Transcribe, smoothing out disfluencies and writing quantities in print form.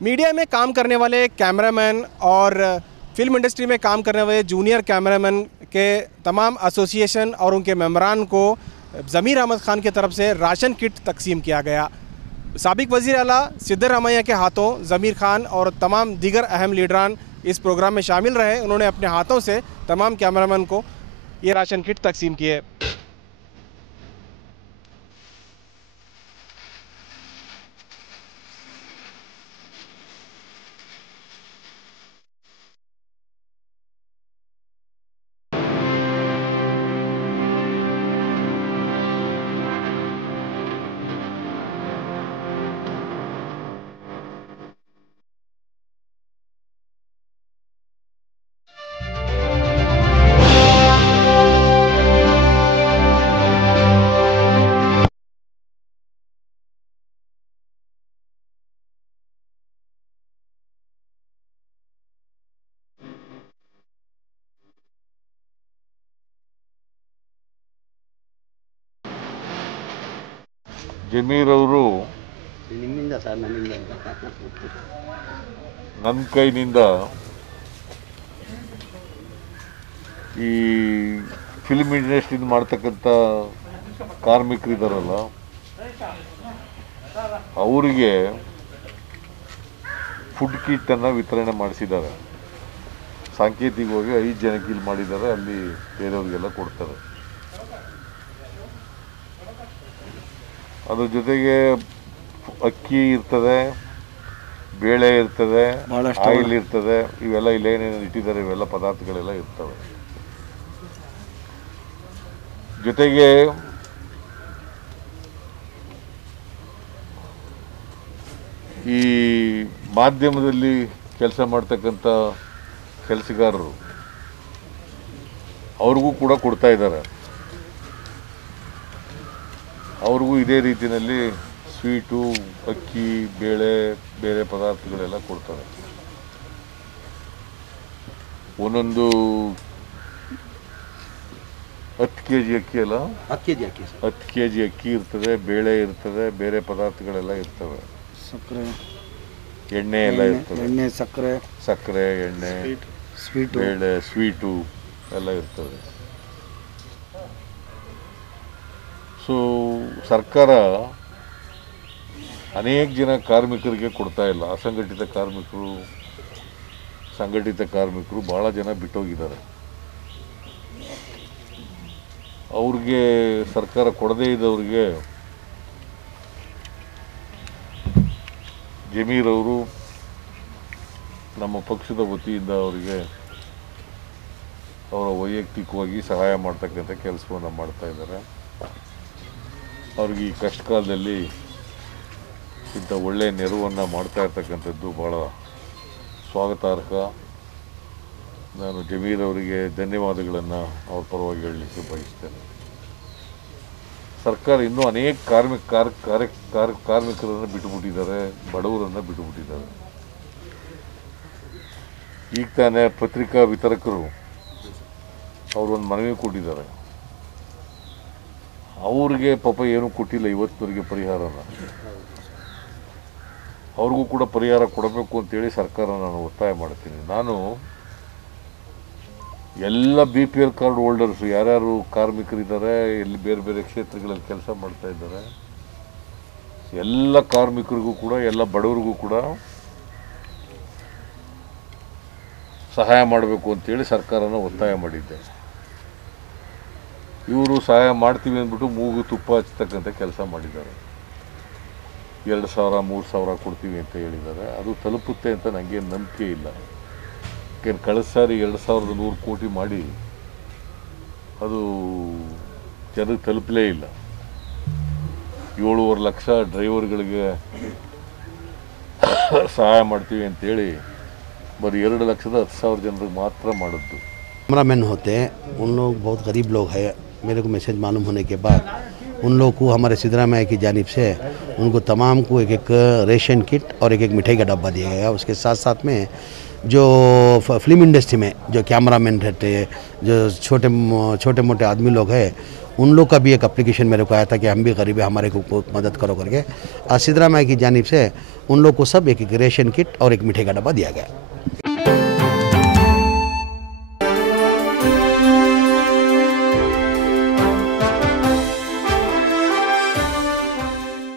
Media में काम करने वाले कैमरामैन और फिल्म इंडस्ट्री में काम करने वाले जूनियर कैमरामैन के तमाम एसोसिएशन और उनके मेंबरान को ज़मीर अहमद ख़ान की तरफ से राशन किट तकसीम किया गया। साबिक वज़ीर आला सिद्धरामैया के हाथों ज़मीर ख़ान और तमाम दीगर अहम लीडरान इस प्रोग्राम में शामिल रहे। उन्होंने अपने हाथों से तमाम कैमरामैन को ये राशन किट तकसीम किए। ಜಮೀರ್ ಅವರು ನಿಮ್ಮಿಂದ ಸರ್ ನನ್ನಿಂದ ನನ್ನ ಕೈನಿಂದ ಈ ಫಿಲ್ಮ್ ಇಂಡಸ್ಟ್ರಿಯಿಂದ ಮಾಡ್ತಕ್ಕಂಥ ಕಾರ್ಮಿಕರಿದ್ದಾರಲ್ಲ ಅವರಿಗೆ ಫುಡ್ ಕಿಟ್ಟನ್ನು ವಿತರಣೆ ಮಾಡಿಸಿದ್ದಾರೆ. ಸಾಂಕೇತಿಕವಾಗಿ 5 ಜನಕ್ಕೆ ಇಲ್ಲಿ ಮಾಡಿದ್ದಾರೆ, ಅಲ್ಲಿ ಬೇರೆಯವ್ರಿಗೆಲ್ಲ ಕೊಡ್ತಾರೆ. ಅದ್ರ ಜೊತೆಗೆ ಅಕ್ಕಿ ಇರ್ತದೆ, ಬೇಳೆ ಇರ್ತದೆ, ಆಯಿಲ್ ಇರ್ತದೆ, ಇವೆಲ್ಲ ಇಲ್ಲೇನೇನು ಇಟ್ಟಿದ್ದಾರೆ ಇವೆಲ್ಲ ಪದಾರ್ಥಗಳೆಲ್ಲ ಇರ್ತವೆ. ಜೊತೆಗೆ ಈ ಮಾಧ್ಯಮದಲ್ಲಿ ಕೆಲಸ ಮಾಡ್ತಕ್ಕಂಥ ಕೆಲಸಗಾರರು ಅವ್ರಿಗೂ ಕೂಡ ಕೊಡ್ತಾ ಇದ್ದಾರೆ. ಅವ್ರಿಗೂ ಇದೇ ರೀತಿಯಲ್ಲಿ ಸ್ವೀಟು, ಅಕ್ಕಿ, ಬೇಳೆ, ಬೇರೆ ಪದಾರ್ಥಗಳೆಲ್ಲ ಕೊಡ್ತಾರೆ. ಒಂದೊಂದು 10 kg ಅಕ್ಕಿ ಅಲ್ಲ, 10 kg ಅಕ್ಕಿ ಇರ್ತದೆ, ಬೇಳೆ ಇರ್ತದೆ, ಬೇರೆ ಪದಾರ್ಥಗಳೆಲ್ಲ ಇರ್ತವೆ, ಸಕ್ಕರೆ, ಎಣ್ಣೆ ಎಲ್ಲ ಇರ್ತದೆ, ಎಣ್ಣೆ, ಸಕ್ಕರೆ, ಎಣ್ಣೆ, ಸ್ವೀಟು, ಬೇಳೆ, ಸ್ವೀಟು ಎಲ್ಲ ಇರ್ತದೆ. ಸೊ ಸರ್ಕಾರ ಅನೇಕ ಜನ ಕಾರ್ಮಿಕರಿಗೆ ಕೊಡ್ತಾ ಇಲ್ಲ. ಅಸಂಘಟಿತ ಕಾರ್ಮಿಕರು, ಸಂಘಟಿತ ಕಾರ್ಮಿಕರು ಭಾಳ ಜನ ಬಿಟ್ಟೋಗಿದ್ದಾರೆ. ಅವ್ರಿಗೆ ಸರ್ಕಾರ ಕೊಡದೇ ಇದ್ದವ್ರಿಗೆ ಜಮೀರ್ ಅವರು ನಮ್ಮ ಪಕ್ಷದ ವತಿಯಿಂದ ಅವರಿಗೆ ಅವರ ವೈಯಕ್ತಿಕವಾಗಿ ಸಹಾಯ ಮಾಡ್ತಕ್ಕಂಥ ಕೆಲಸವನ್ನು ಮಾಡ್ತಾ ಇದ್ದಾರೆ. ಅವ್ರಿಗೆ ಈ ಕಷ್ಟ ಕಾಲದಲ್ಲಿ ಇಂಥ ಒಳ್ಳೆಯ ನೆರವನ್ನು ಮಾಡ್ತಾ ಇರ್ತಕ್ಕಂಥದ್ದು ಭಾಳ ಸ್ವಾಗತಾರ್ಹ. ನಾನು ಜಮೀರ್ ಅವರಿಗೆ ಧನ್ಯವಾದಗಳನ್ನು ಅವ್ರ ಪರವಾಗಿ ಹೇಳಲಿಕ್ಕೆ ಬಯಸ್ತೇನೆ. ಸರ್ಕಾರ ಇನ್ನೂ ಅನೇಕ ಕಾರ್ಮಿಕರನ್ನು ಬಿಟ್ಟುಬಿಟ್ಟಿದ್ದಾರೆ, ಬಡವರನ್ನು ಬಿಟ್ಟುಬಿಟ್ಟಿದ್ದಾರೆ. ಈಗ ತಾನೇ ಪತ್ರಿಕಾ ವಿತರಕರು ಅವರೊಂದು ಮನವಿ ಕೊಟ್ಟಿದ್ದಾರೆ. ಅವ್ರಿಗೆ ಪಾಪ ಏನೂ ಕೊಟ್ಟಿಲ್ಲ ಇವತ್ತಿನವರೆಗೆ ಪರಿಹಾರನ. ಅವ್ರಿಗೂ ಕೂಡ ಪರಿಹಾರ ಕೊಡಬೇಕು ಅಂತೇಳಿ ಸರ್ಕಾರ ನಾನು ಒತ್ತಾಯ ಮಾಡ್ತೀನಿ. ನಾನು ಎಲ್ಲ BPL ಕಾರ್ಡ್ ಹೋಲ್ಡರ್ಸು ಯಾರ್ಯಾರು ಕಾರ್ಮಿಕರಿದ್ದಾರೆ, ಎಲ್ಲಿ ಬೇರೆ ಬೇರೆ ಕ್ಷೇತ್ರಗಳಲ್ಲಿ ಕೆಲಸ ಮಾಡ್ತಾ ಇದ್ದಾರೆ, ಎಲ್ಲ ಕಾರ್ಮಿಕರಿಗೂ ಕೂಡ, ಎಲ್ಲ ಬಡವರಿಗೂ ಕೂಡ ಸಹಾಯ ಮಾಡಬೇಕು ಅಂತೇಳಿ ಸರ್ಕಾರನ ಒತ್ತಾಯ ಮಾಡಿದ್ದೆ. ಇವರು ಸಹಾಯ ಮಾಡ್ತೀವಿ ಅಂದ್ಬಿಟ್ಟು ಮೂಗು ತುಪ್ಪ ಹಚ್ಚತಕ್ಕಂಥ ಕೆಲಸ ಮಾಡಿದ್ದಾರೆ. 2,000 3,000 ಕೊಡ್ತೀವಿ ಅಂತ ಹೇಳಿದ್ದಾರೆ. ಅದು ತಲುಪುತ್ತೆ ಅಂತ ನನಗೇನು ನಂಬಿಕೆ ಇಲ್ಲ. ಯಾಕೆಂದ್ರೆ ಕಳೆದ ಸಾರಿ 2,100 ಕೋಟಿ ಮಾಡಿ ಅದು ಜನರಿಗೆ ತಲುಪಲೇ ಇಲ್ಲ. 7.5 ಲಕ್ಷ ಡ್ರೈವರ್ಗಳಿಗೆ ಸಹಾಯ ಮಾಡ್ತೀವಿ ಅಂತೇಳಿ ಬರೀ 2,10,000 ಜನರಿಗೆ ಮಾತ್ರ ಮಾಡಿದ್ದು. कैमरामैन होते हैं, उन लोग बहुत गरीब लोग हैं। मेरे को मैसेज मालूम होने के बाद उन लोग को हमारे सिद्धरामैया की जानिब से उनको तमाम को एक रेशन किट और एक मिठाई का डब्बा दिया गया। उसके साथ साथ में जो फिल्म इंडस्ट्री में जो कैमरामैन रहते हैं, जो छोटे मोटे आदमी लोग हैं, उन लोग का भी एक एप्लीकेशन मेरे को आया था कि हम भी गरीब है, हमारे को मदद करो करके। आज सिद्धरामैया की जानिब से उन लोग को सब एक एक रेशन किट और एक मिठाई का डब्बा दिया गया।